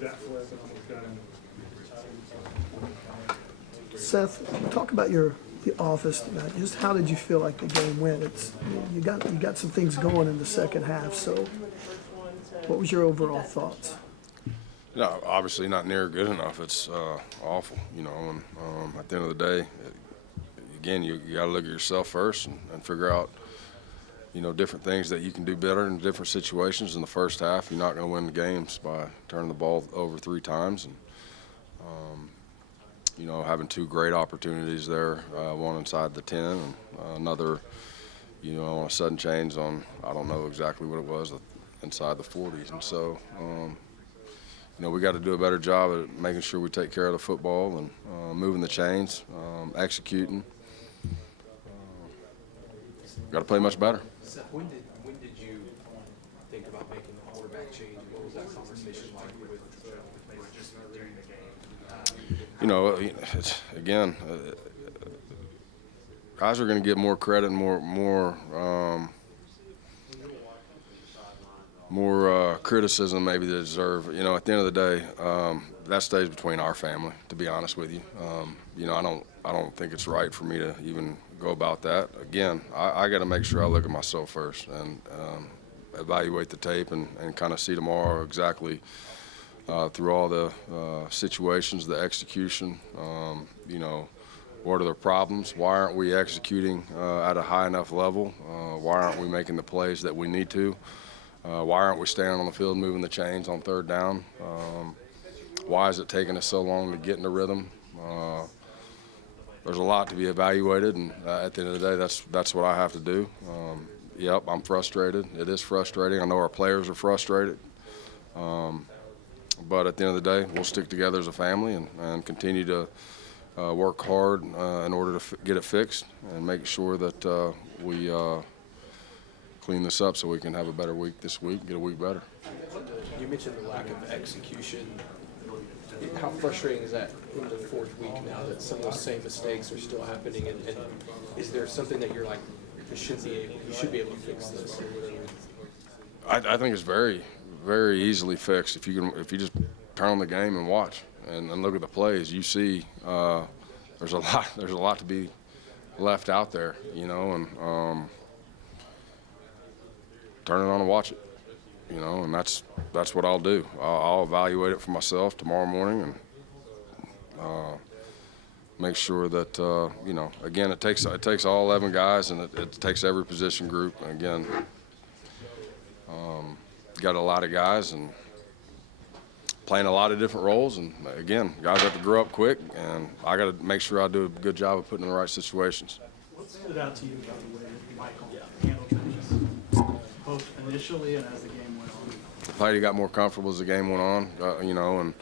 that flip and almost got him. Seth, talk about the office tonight. Just how did you feel like the game went? You got some things going in the second half. So, what was your overall thoughts? No, obviously not near good enough. It's awful, you know. And at the end of the day, again, you got to look at yourself first and figure out, you know, different things that you can do better in different situations. In the first half, you're not going to win the games by turning the ball over 3 times. And you know, having 2 great opportunities there, one inside the 10 and another, you know, on a sudden change on, I don't know exactly what it was, inside the 40s. And so, you know, we got to do a better job at making sure we take care of the football and moving the chains, executing. Got to play much better. Seth, when did you think about making the quarterback change? What was that conversation like with just during the game? You know, it's, again, guys are going to get more credit and more criticism maybe they deserve. You know, at the end of the day, that stays between our family, to be honest with you. You know, I don't think it's right for me to even go about that. Again, I got to make sure I look at myself first and evaluate the tape and kind of see tomorrow exactly through all the situations, the execution, you know, what are the problems? Why aren't we executing at a high enough level? Why aren't we making the plays that we need to? Why aren't we staying on the field moving the chains on 3rd down? Why is it taking us so long to get in the rhythm? There's a lot to be evaluated, and at the end of the day, that's what I have to do. Yep, I'm frustrated. It is frustrating. I know our players are frustrated. But at the end of the day, we'll stick together as a family and continue to work hard in order to get it fixed and make sure that we clean this up so we can have a better week this week, get a week better. You mentioned the lack of execution. How frustrating is that in the 4th week now that some of those same mistakes are still happening? And is there something that you're like, you should be able to fix this? I think it's very, very easily fixed if you just turn on the game and watch and look at the plays. You see, there's a lot to be left out there, you know, and turn it on and watch it, you know, and that's what I'll do. I'll evaluate it for myself tomorrow morning and make sure that you know, again, it takes all 11 guys and it takes every position group. And again, got a lot of guys and playing a lot of different roles, and again, guys have to grow up quick, and I got to make sure I do a good job of putting in the right situations. What stood out to you about the way that Michael handled things, both initially and as the game went on? I thought he got more comfortable as the game went on, you know, and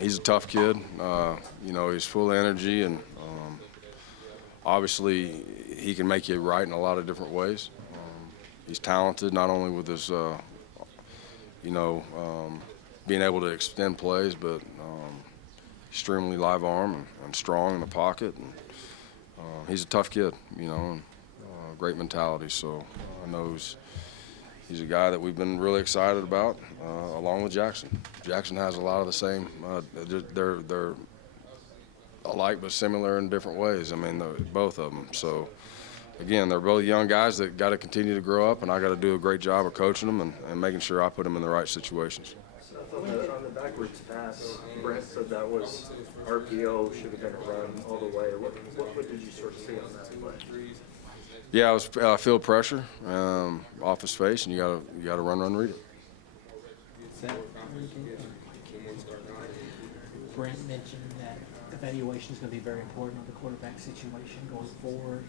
he's a tough kid. You know, he's full of energy, and obviously he can make you right in a lot of different ways. He's talented not only with his, you know, being able to extend plays, but extremely live arm and strong in the pocket. And he's a tough kid, you know, and great mentality. So I know he's a guy that we've been really excited about, along with Jackson. Jackson has a lot of the same. They're alike but similar in different ways. I mean, both of them. So. Again, they're both young guys that got to continue to grow up, and I got to do a great job of coaching them and making sure I put them in the right situations. On the backwards pass, Brent said that was RPO, should have been a run all the way. What did you sort of see on that play? Yeah, it was field pressure off his face, and you got to run, read it. Brent mentioned that evaluation is going to be very important on the quarterback situation going forward.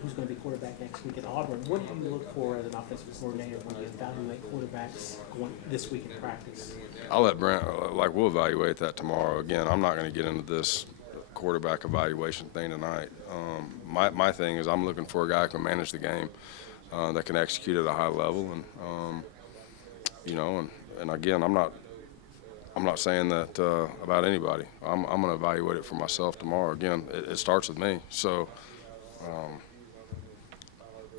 Who's going to be quarterback next week at Auburn? What do you look for as an offensive coordinator when you evaluate quarterbacks going this week in practice? I'll let Brent, we'll evaluate that tomorrow. Again, I'm not going to get into this quarterback evaluation thing tonight. My thing is I'm looking for a guy who can manage the game, that can execute at a high level, and you know, and again, I'm not saying that about anybody. I'm going to evaluate it for myself tomorrow. Again, it starts with me. So.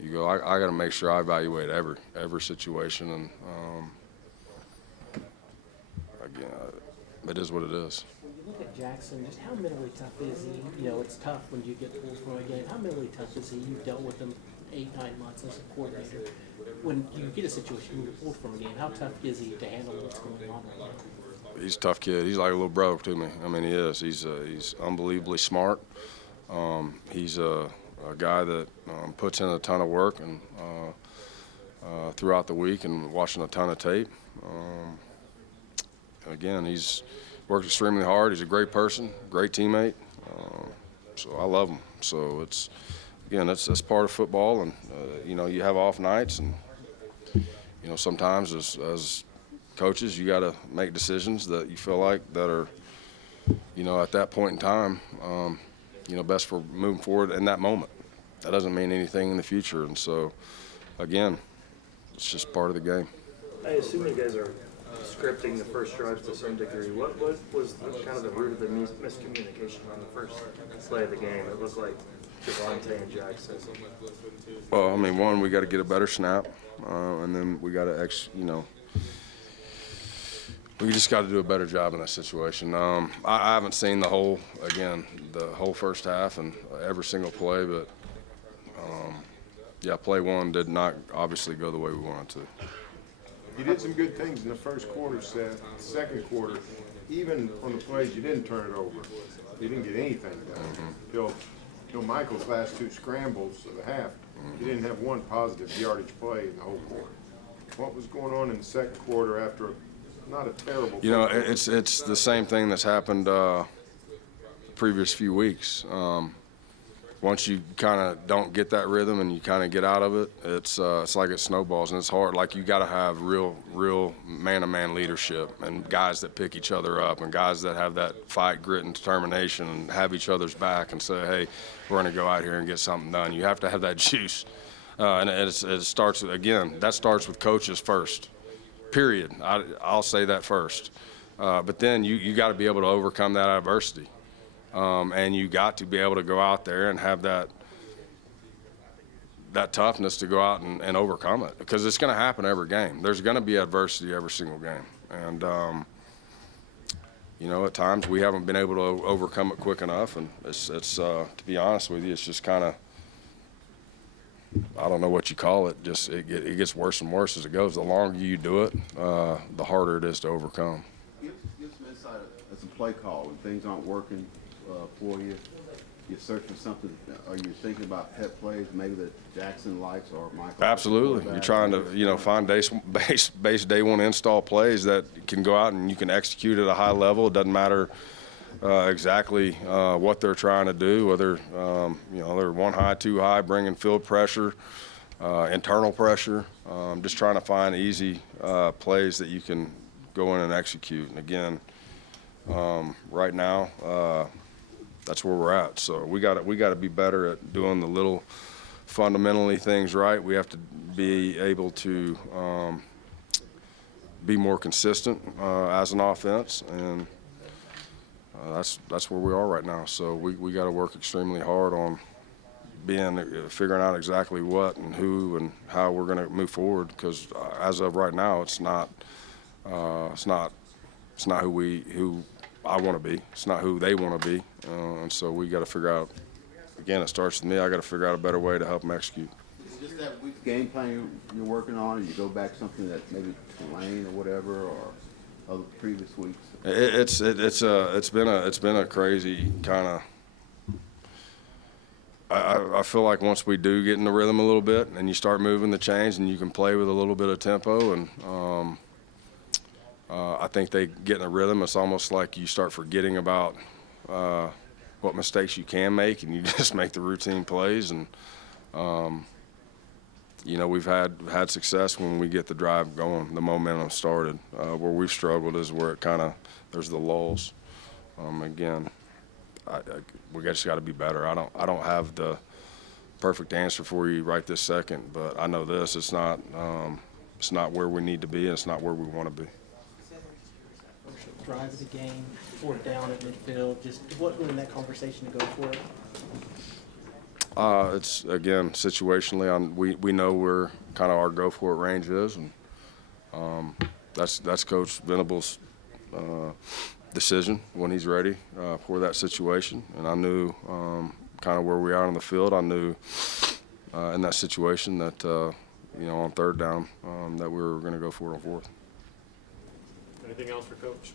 I got to make sure I evaluate every situation, and it is what it is. When you look at Jackson, just how mentally tough is he? You know, it's tough when you get pulled from a game. How mentally tough is he? You've dealt with him 8-9 months as a coordinator. When you get a situation where you're pulled from a game, how tough is he to handle what's going on right now? He's a tough kid. He's like a little brother to me. I mean, he is. He's unbelievably smart. He's a guy that puts in a ton of work and throughout the week and watching a ton of tape. Again, he's worked extremely hard. He's a great person, great teammate. So I love him. So it's, again, that's part of football. And, you know, you have off nights. And, you know, sometimes as coaches, you got to make decisions that you feel like that are, you know, at that point in time, you know, best for moving forward in that moment. That doesn't mean anything in the future. And so, again, it's just part of the game. I assume you guys are scripting the first drive to some degree. What was kind of the root of the miscommunication on the first play of the game? It looked like Javonte and Jackson. Well, I mean, one, we got to get a better snap, and then we got to, you know, we just got to do a better job in that situation. I haven't seen the whole first half and every single play, but yeah, play one did not obviously go the way we wanted to. You did some good things in the first quarter, Seth. Second quarter, even on the plays you didn't turn it over, you didn't get anything done. Till Michael's last two scrambles of the half, you didn't have one positive yardage play in the whole quarter. What was going on in the second quarter after not a terrible? You know, it's the same thing that's happened the previous few weeks. Once you kind of don't get that rhythm and you kind of get out of it, it's like it snowballs and it's hard. Like you got to have real man-to-man leadership and guys that pick each other up and guys that have that fight, grit, and determination and have each other's back and say, hey, we're going to go out here and get something done. You have to have that juice. And it starts, again, that starts with coaches first, period. I'll say that first. But then you got to be able to overcome that adversity. And you got to be able to go out there and have that toughness to go out and overcome it, because it's going to happen every game. There's going to be adversity every single game. And, you know, at times we haven't been able to overcome it quick enough. And it's to be honest with you, it's just kind of, I don't know what you call it. Just it gets worse and worse as it goes. The longer you do it, the harder it is to overcome. Give some insight as a play call when things aren't working for you. You're searching something. Are you thinking about pet plays maybe that Jackson likes or Michael? Absolutely. You're trying to, you know, find base day one install plays that can go out and you can execute at a high level. It doesn't matter exactly what they're trying to do, whether you know, they're one high, two high, bringing field pressure, internal pressure. Just trying to find easy plays that you can go in and execute. And again, right now, that's where we're at. So we got to be better at doing the little fundamentally things right. We have to be able to be more consistent as an offense, and that's where we are right now. So we got to work extremely hard on figuring out exactly what and who and how we're going to move forward, because as of right now, it's not who I want to be. It's not who they want to be. And so we got to figure out, again, it starts with me. I got to figure out a better way to help them execute. Is it just that week's game plan you're working on, and you go back something that maybe Tulane or whatever, or other previous weeks? It's been a crazy kind of. I feel like once we do get in the rhythm a little bit, and you start moving the chains, and you can play with a little bit of tempo, and I think they get in a rhythm. It's almost like you start forgetting about what mistakes you can make, and you just make the routine plays. And you know, we've had success when we get the drive going, the momentum started. Where we've struggled is where it kind of there's the lulls. Again, we just got to be better. I don't have the perfect answer for you right this second, but I know this: it's not where we need to be, and it's not where we want to be. Drive of the game, 4th down at midfield, just what in that conversation to go for it? It's, again, situationally, we know where kind of our go for it range is, and that's Coach Venable's decision when he's ready for that situation. And I knew kind of where we are on the field. I knew in that situation that, on third down that we were going to go for it on fourth. Anything else for Coach?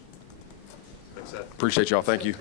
Thanks, Seth. Appreciate y'all. Thank you.